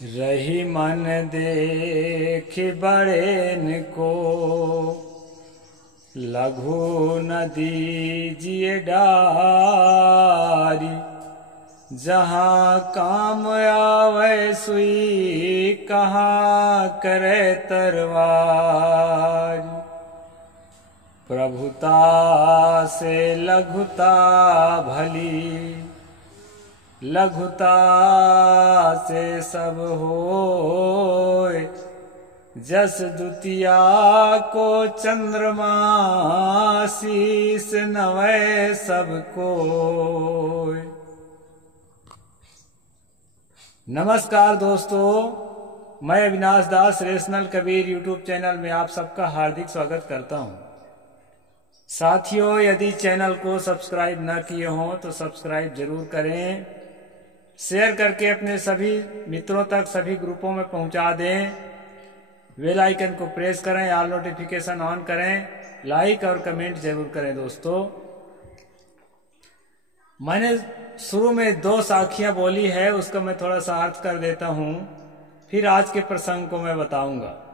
रही मन देख बड़ेन को, लघु न दीजिए डारी। जहाँ काम आवे सुई, कहाँ करे तरवारी। प्रभुता से लघुता भली, लघुता से सब होय। जस द्वितीया को चंद्रमा, शीस नवै सब कोय। नमस्कार दोस्तों, मैं अविनाश दास रेशनल कबीर यूट्यूब चैनल में आप सबका हार्दिक स्वागत करता हूं। साथियों, यदि चैनल को सब्सक्राइब न किए हों तो सब्सक्राइब जरूर करें, शेयर करके अपने सभी मित्रों तक सभी ग्रुपों में पहुंचा दें। बेल आइकन को प्रेस करें, ऑल नोटिफिकेशन ऑन करें, लाइक और कमेंट जरूर करें। दोस्तों, मैंने शुरू में 2 साखियां बोली है, उसका मैं थोड़ा सा अर्थ कर देता हूं, फिर आज के प्रसंग को मैं बताऊंगा।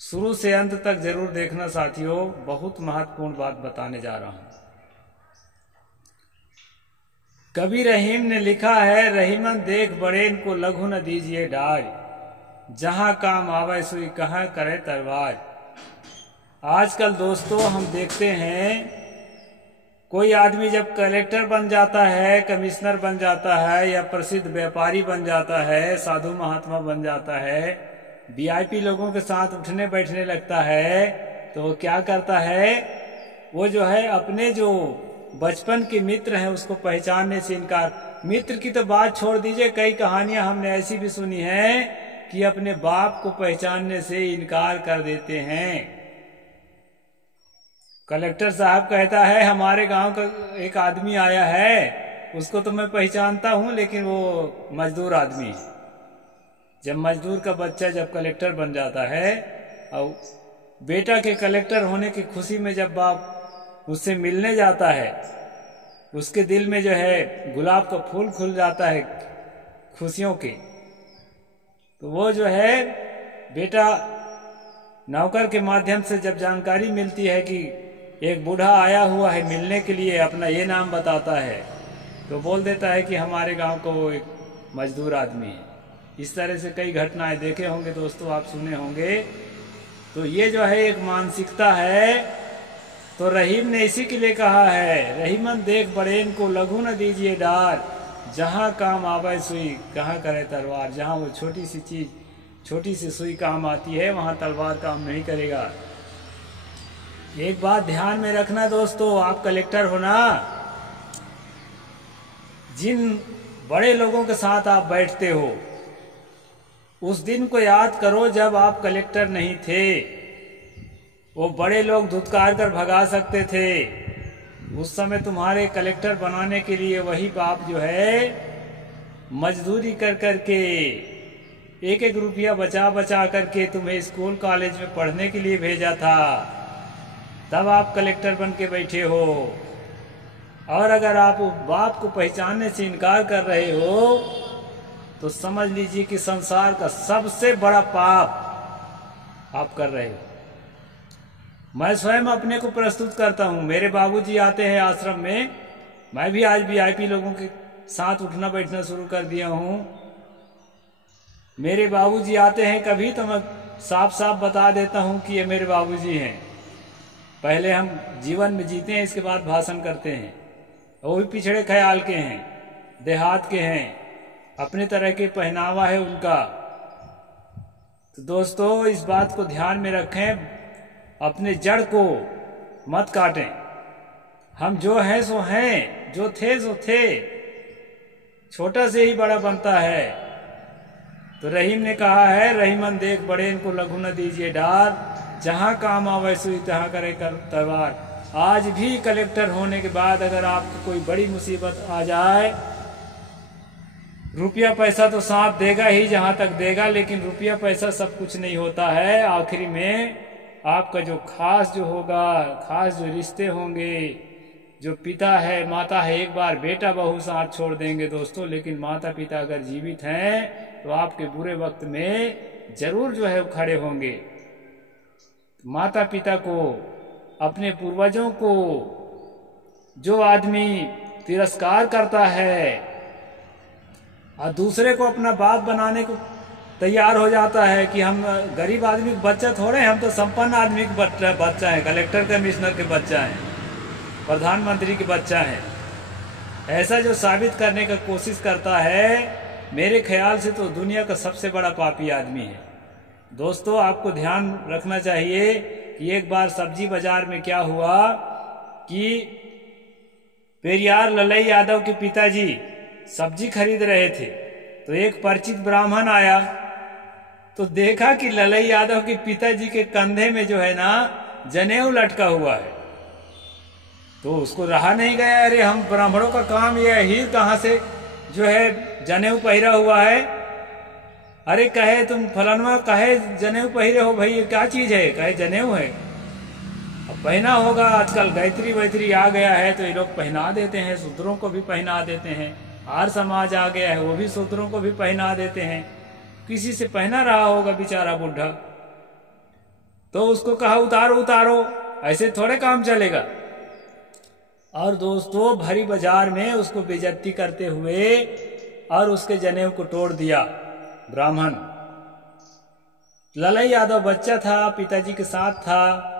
शुरू से अंत तक जरूर देखना साथियों, बहुत महत्वपूर्ण बात बताने जा रहा हूं। कवि रहीम ने लिखा है, रहीमन देख बड़ेन को, लघु न दीजिए डार। जहां काम आवे सुई, कहाँ करे तरवार। आजकल दोस्तों हम देखते हैं, कोई आदमी जब कलेक्टर बन जाता है, कमिश्नर बन जाता है, या प्रसिद्ध व्यापारी बन जाता है, साधु महात्मा बन जाता है, वीआईपी लोगों के साथ उठने बैठने लगता है, तो वो क्या करता है, वो जो है अपने जो बचपन के मित्र हैं उसको पहचानने से इनकार। मित्र की तो बात छोड़ दीजिए, कई कहानियां हमने ऐसी भी सुनी है कि अपने बाप को पहचानने से इनकार कर देते हैं। कलेक्टर साहब कहता है, हमारे गांव का एक आदमी आया है, उसको तो मैं पहचानता हूं, लेकिन वो मजदूर आदमी है। जब मजदूर का बच्चा जब कलेक्टर बन जाता है, और बेटा के कलेक्टर होने की खुशी में जब बाप उससे मिलने जाता है, उसके दिल में जो है गुलाब का फूल खुल जाता है खुशियों के। तो वो जो है बेटा नौकर के माध्यम से जब जानकारी मिलती है कि एक बूढ़ा आया हुआ है मिलने के लिए, अपना ये नाम बताता है, तो बोल देता है कि हमारे गांव का वो एक मजदूर आदमी है। इस तरह से कई घटनाएं देखे होंगे दोस्तों, आप सुने होंगे। तो ये जो है एक मानसिकता है। तो रहीम ने इसी के लिए कहा है, रहीमन देख बड़ेन को, लघु न दीजिए डार। जहां काम आवे सुई, कहाँ करे तलवार। जहां वो छोटी सी चीज, छोटी सी सुई काम आती है, वहां तलवार काम नहीं करेगा। एक बात ध्यान में रखना दोस्तों, आप कलेक्टर हो ना, जिन बड़े लोगों के साथ आप बैठते हो, उस दिन को याद करो जब आप कलेक्टर नहीं थे। वो बड़े लोग धुतकार कर भगा सकते थे। उस समय तुम्हारे कलेक्टर बनाने के लिए वही बाप जो है मजदूरी कर करके, एक एक रुपया बचा बचा करके तुम्हें स्कूल कॉलेज में पढ़ने के लिए भेजा था, तब आप कलेक्टर बन के बैठे हो। और अगर आप बाप को पहचानने से इनकार कर रहे हो, तो समझ लीजिए कि संसार का सबसे बड़ा पाप आप कर रहे हो। मैं स्वयं अपने को प्रस्तुत करता हूं। मेरे बाबूजी आते हैं आश्रम में, मैं भी आज वीआईपी लोगों के साथ उठना बैठना शुरू कर दिया हूं। मेरे बाबूजी आते हैं कभी, तो मैं साफ साफ बता देता हूं कि ये मेरे बाबूजी हैं। पहले हम जीवन में जीते हैं, इसके बाद भाषण करते हैं। वो भी पिछड़े ख्याल के हैं, देहात के हैं, अपने तरह के पहनावा है उनका। तो दोस्तों, इस बात को ध्यान में रखें, अपने जड़ को मत काटें। हम जो हैं सो हैं, जो थे सो थे। छोटा से ही बड़ा बनता है। तो रहीम ने कहा है, रहीमन देख बड़ेन को, लघु न दीजिए डार। जहां काम आवे सुई, तहां करे तलवार। आज भी कलेक्टर होने के बाद अगर आपको कोई बड़ी मुसीबत आ जाए, रुपया पैसा तो सांप देगा ही जहां तक देगा, लेकिन रुपया पैसा सब कुछ नहीं होता है। आखिरी में आपका जो खास जो होगा, खास जो रिश्ते होंगे, जो पिता है माता है, एक बार बेटा बहू साथ छोड़ देंगे दोस्तों, लेकिन माता पिता अगर जीवित हैं तो आपके बुरे वक्त में जरूर जो है वो खड़े होंगे। माता पिता को, अपने पूर्वजों को जो आदमी तिरस्कार करता है और दूसरे को अपना बाप बनाने को तैयार हो जाता है कि हम गरीब आदमी के बच्चा थोड़े हैं, हम तो संपन्न आदमी के बच्चा है, कलेक्टर कमिश्नर के बच्चा है, प्रधानमंत्री के बच्चा है, ऐसा जो साबित करने का कोशिश करता है, मेरे ख्याल से तो दुनिया का सबसे बड़ा पापी आदमी है। दोस्तों आपको ध्यान रखना चाहिए कि एक बार सब्जी बाजार में क्या हुआ कि पेरियार ललई यादव के पिताजी सब्जी खरीद रहे थे, तो एक परिचित ब्राह्मण आया तो देखा कि ललई यादव के पिताजी के कंधे में जो है ना जनेऊ लटका हुआ है। तो उसको रहा नहीं गया, अरे हम ब्राह्मणों का काम यह ही कहाँ से जो है जनेऊ पहिरा हुआ है। अरे कहे तुम फलानवा कहे जनेऊ पहिरे हो भाई, ये क्या चीज है? कहे जनेऊ है। अब पहना होगा, आजकल गायत्री वैत्री आ गया है तो ये लोग पहना देते हैं, शूद्रों को भी पहना देते हैं। आर्य समाज आ गया है, वो भी शूद्रों को भी पहना देते हैं। किसी से पहना रहा होगा बेचारा बुढ़ा, तो उसको कहा उतारो उतारो, ऐसे थोड़े काम चलेगा। और दोस्तों भरी बाजार में उसको बेइज्जती करते हुए और उसके जनेऊ को तोड़ दिया ब्राह्मण। ललई यादव बच्चा था, पिताजी के साथ था,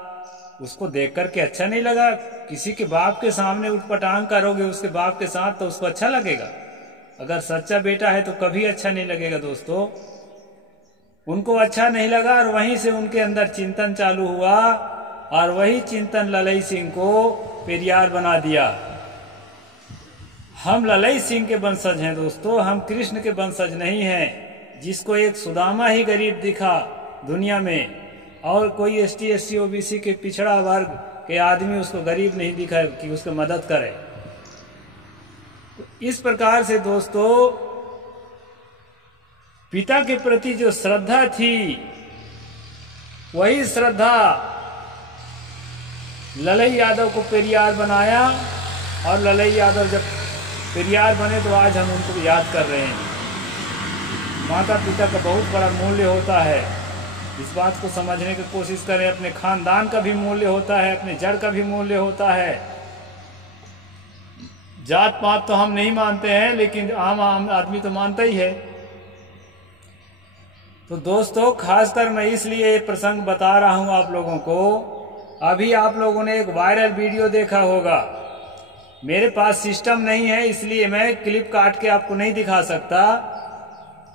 उसको देख करके अच्छा नहीं लगा। किसी के बाप के सामने उठपटांग करोगे उसके बाप के साथ तो उसको अच्छा लगेगा, अगर सच्चा बेटा है तो कभी अच्छा नहीं लगेगा। दोस्तों उनको अच्छा नहीं लगा और वहीं से उनके अंदर चिंतन चालू हुआ और वही चिंतन ललई सिंह को पेरियार बना दिया। हम ललई सिंह के वंशज हैं दोस्तों, हम कृष्ण के वंशज नहीं हैं। जिसको एक सुदामा ही गरीब दिखा दुनिया में और कोई एसटी एससी ओबीसी के पिछड़ा वर्ग के आदमी उसको गरीब नहीं दिखा कि उसको मदद करे। तो इस प्रकार से दोस्तों पिता के प्रति जो श्रद्धा थी वही श्रद्धा ललई यादव को पेरियार बनाया और ललई यादव जब पेरियार बने तो आज हम उनको याद कर रहे हैं। माता पिता का बहुत बड़ा मूल्य होता है, इस बात को समझने की कोशिश करें। अपने खानदान का भी मूल्य होता है, अपने जड़ का भी मूल्य होता है। जात पात तो हम नहीं मानते हैं, लेकिन आम आदमी तो मानता ही है। तो दोस्तों खासकर मैं इसलिए ये प्रसंग बता रहा हूं आप लोगों को। अभी आप लोगों ने एक वायरल वीडियो देखा होगा, मेरे पास सिस्टम नहीं है इसलिए मैं क्लिप काट के आपको नहीं दिखा सकता,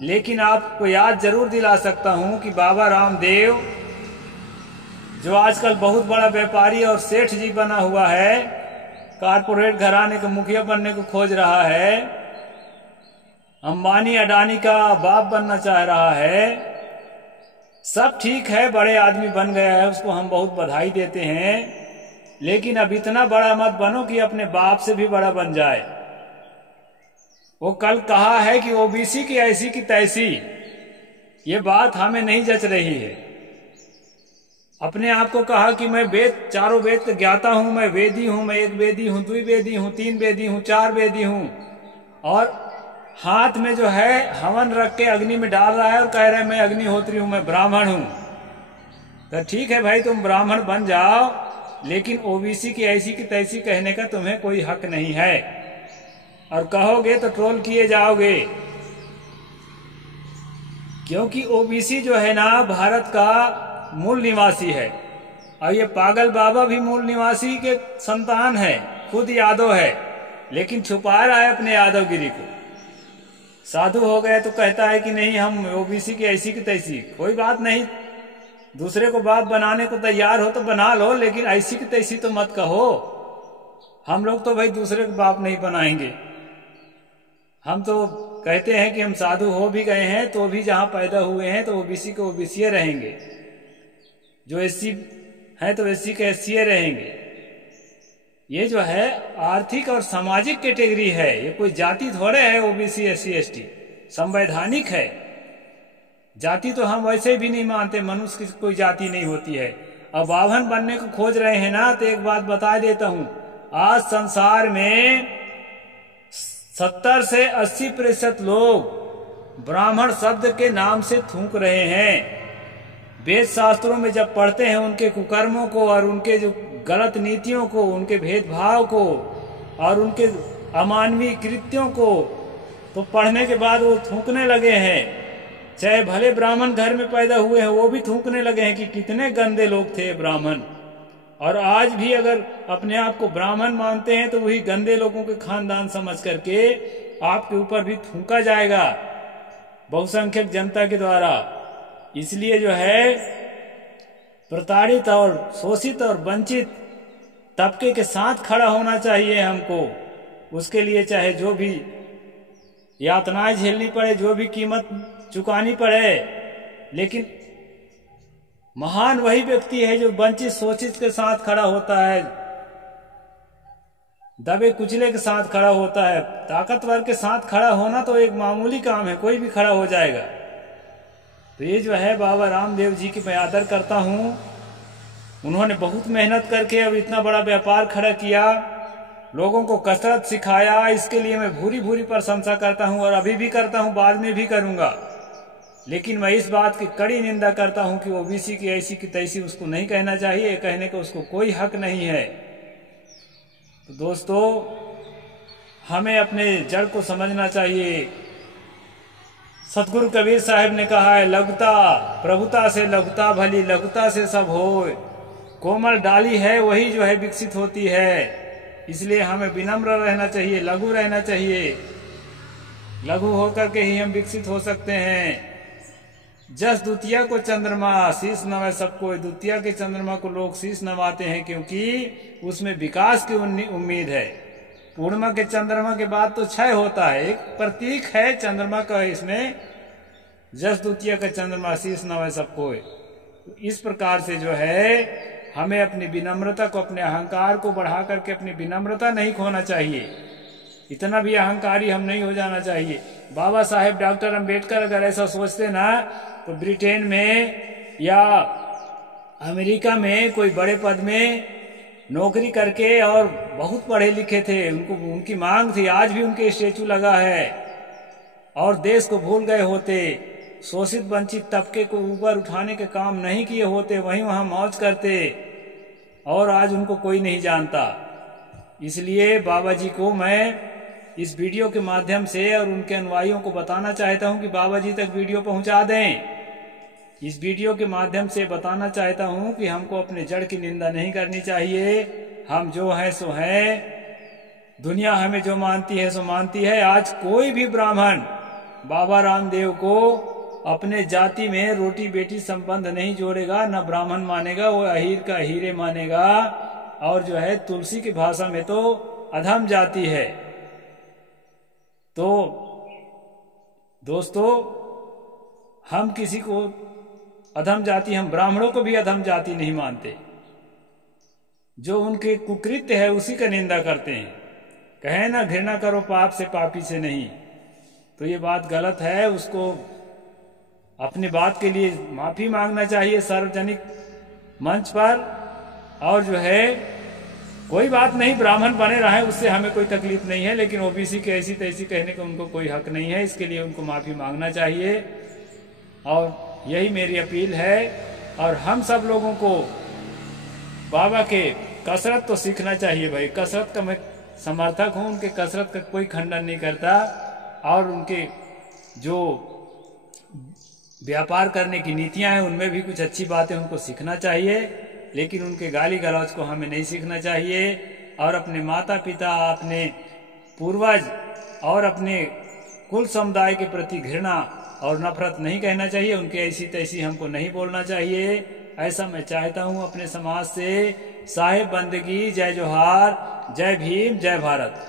लेकिन आपको याद जरूर दिला सकता हूं कि बाबा रामदेव जो आजकल बहुत बड़ा व्यापारी और सेठ जी बना हुआ है, कारपोरेट घराने का मुखिया बनने को खोज रहा है, अंबानी अडानी का बाप बनना चाह रहा है, सब ठीक है, बड़े आदमी बन गया है, उसको हम बहुत बधाई देते हैं। लेकिन अब इतना बड़ा मत बनो कि अपने बाप से भी बड़ा बन जाए। वो कल कहा है कि ओबीसी की ऐसी की तैसी, ये बात हमें नहीं जच रही है। अपने आप को कहा कि मैं वेद, चारों वेद का ज्ञाता हूं, मैं वेदी हूं, मैं एक वेदी हूं, दुई वेदी हूं, तीन वेदी हूं, चार वेदी हूं, और हाथ में जो है हवन रख के अग्नि में डाल रहा है और कह रहा है मैं अग्निहोत्री हूं, मैं ब्राह्मण हूं। तो ठीक है भाई, तुम ब्राह्मण बन जाओ, लेकिन ओबीसी की ऐसी की तैसी कहने का तुम्हें कोई हक नहीं है, और कहोगे तो ट्रोल किए जाओगे। क्योंकि ओबीसी जो है ना भारत का मूल निवासी है, और ये पागल बाबा भी मूल निवासी के संतान है, खुद यादव है, लेकिन छुपा रहा है अपने यादवगिरी को। साधु हो गए तो कहता है कि नहीं हम ओबीसी की ऐसी की तैसी। कोई बात नहीं, दूसरे को बाप बनाने को तैयार हो तो बना लो, लेकिन ऐसी की तैसी तो मत कहो। हम लोग तो भाई दूसरे को बाप नहीं बनाएंगे। हम तो कहते हैं कि हम साधु हो भी गए हैं तो भी जहां पैदा हुए हैं तो ओबीसी के ओबीसी रहेंगे, जो एससी हैं तो एससी के एससी रहेंगे। ये जो है आर्थिक और सामाजिक कैटेगरी है, ये कोई जाति थोड़े है। ओबीसी एससी एसटी संवैधानिक है। जाति तो हम वैसे भी नहीं मानते, मनुष्य की कोई जाति नहीं होती है। अब बाभन बनने को खोज रहे हैं ना, तो एक बात बता देता हूं, आज संसार में 70 से 80% लोग ब्राह्मण शब्द के नाम से थूक रहे हैं। वेद शास्त्रों में जब पढ़ते हैं उनके कुकर्मों को और उनके जो गलत नीतियों को, उनके भेदभाव को और उनके अमानवीय कृत्यों को, तो पढ़ने के बाद वो थूकने लगे हैं। चाहे भले ब्राह्मण घर में पैदा हुए हैं, वो भी थूकने लगे हैं कि कितने गंदे लोग थे ब्राह्मण। और आज भी अगर अपने आप को ब्राह्मण मानते हैं तो वही गंदे लोगों के खानदान समझ करके आपके ऊपर भी थूका जाएगा बहुसंख्यक जनता के द्वारा। इसलिए जो है प्रताड़ित और शोषित और वंचित तबके के साथ खड़ा होना चाहिए हमको। उसके लिए चाहे जो भी यातनाएं झेलनी पड़े, जो भी कीमत चुकानी पड़े, लेकिन महान वही व्यक्ति है जो वंचित शोषित के साथ खड़ा होता है, दबे कुचले के साथ खड़ा होता है। ताकतवर के साथ खड़ा होना तो एक मामूली काम है, कोई भी खड़ा हो जाएगा। तो ये जो है बाबा रामदेव जी की मैं आदर करता हूँ। उन्होंने बहुत मेहनत करके अब इतना बड़ा व्यापार खड़ा किया, लोगों को कसरत सिखाया। इसके लिए मैं भूरी भूरी प्रशंसा करता हूँ और अभी भी करता हूँ, बाद में भी करूँगा। लेकिन मैं इस बात की कड़ी निंदा करता हूँ कि ओबीसी की ऐसी की तैसी उसको नहीं कहना चाहिए, कहने का उसको कोई हक नहीं है। तो दोस्तों, हमें अपने जड़ को समझना चाहिए। सतगुरु कबीर साहब ने कहा है, लघुता प्रभुता से लघुता भली, लघुता से सब होए। कोमल डाली है वही जो है विकसित होती है। इसलिए हमें विनम्र रहना चाहिए, लघु रहना चाहिए। लघु होकर के ही हम विकसित हो सकते हैं। जस द्वितीया को चंद्रमा शीश नवाए सबको। द्वितीया के चंद्रमा को लोग शीश नवाते हैं क्योंकि उसमें विकास की उम्मीद है। पूर्णिमा के चंद्रमा के बाद तो क्षय होता है, एक प्रतीक है चंद्रमा का। इसमें जस द्वितीया का चंद्रमा शीश नवाए सबको। इस प्रकार से जो है हमें अपनी विनम्रता को, अपने अहंकार को बढ़ा करके अपनी विनम्रता नहीं खोना चाहिए। इतना भी अहंकारी हम नहीं हो जाना चाहिए। बाबा साहेब डॉक्टर अंबेडकर अगर ऐसा सोचते ना, तो ब्रिटेन में या अमेरिका में कोई बड़े पद में नौकरी करके और बहुत पढ़े लिखे थे, उनको उनकी मांग थी, आज भी उनके स्टेचू लगा है, और देश को भूल गए होते, शोषित वंचित तबके को ऊपर उठाने के काम नहीं किए होते, वहीं वहां मौज करते, और आज उनको कोई नहीं जानता। इसलिए बाबा जी को मैं इस वीडियो के माध्यम से और उनके अनुयायियों को बताना चाहता हूं कि बाबा जी तक वीडियो पहुंचा दें। इस वीडियो के माध्यम से बताना चाहता हूं कि हमको अपने जड़ की निंदा नहीं करनी चाहिए। हम जो हैं सो हैं, दुनिया हमें जो मानती है सो मानती है। आज कोई भी ब्राह्मण बाबा रामदेव को अपने जाति में रोटी बेटी संबंध नहीं जोड़ेगा, न ब्राह्मण मानेगा, वो अहीर का हीरे मानेगा, और जो है तुलसी की भाषा में तो अधम जाति है। तो दोस्तों, हम किसी को अधम जाति, हम ब्राह्मणों को भी अधम जाति नहीं मानते। जो उनके कुकृत्य है उसी का निंदा करते हैं। कहे ना घृणा करो पाप से पापी से नहीं, तो ये बात गलत है। उसको अपनी बात के लिए माफी मांगना चाहिए सार्वजनिक मंच पर। और जो है कोई बात नहीं, ब्राह्मण बने रहे, उससे हमें कोई तकलीफ नहीं है, लेकिन ओबीसी के ऐसी तैसी कहने का उनको कोई हक नहीं है। इसके लिए उनको माफी मांगना चाहिए, और यही मेरी अपील है। और हम सब लोगों को बाबा के कसरत तो सीखना चाहिए भाई। कसरत का मैं समर्थक हूँ, उनके कसरत का कोई खंडन नहीं करता, और उनके जो व्यापार करने की नीतियां हैं उनमें भी कुछ अच्छी बातें उनको सीखना चाहिए, लेकिन उनके गाली गलौज को हमें नहीं सीखना चाहिए। और अपने माता पिता, अपने पूर्वज और अपने कुल समुदाय के प्रति घृणा और नफरत नहीं कहना चाहिए। उनके ऐसी तैसी हमको नहीं बोलना चाहिए, ऐसा मैं चाहता हूँ अपने समाज से। साहेब बंदगी, जय जोहार, जय भीम, जय भारत।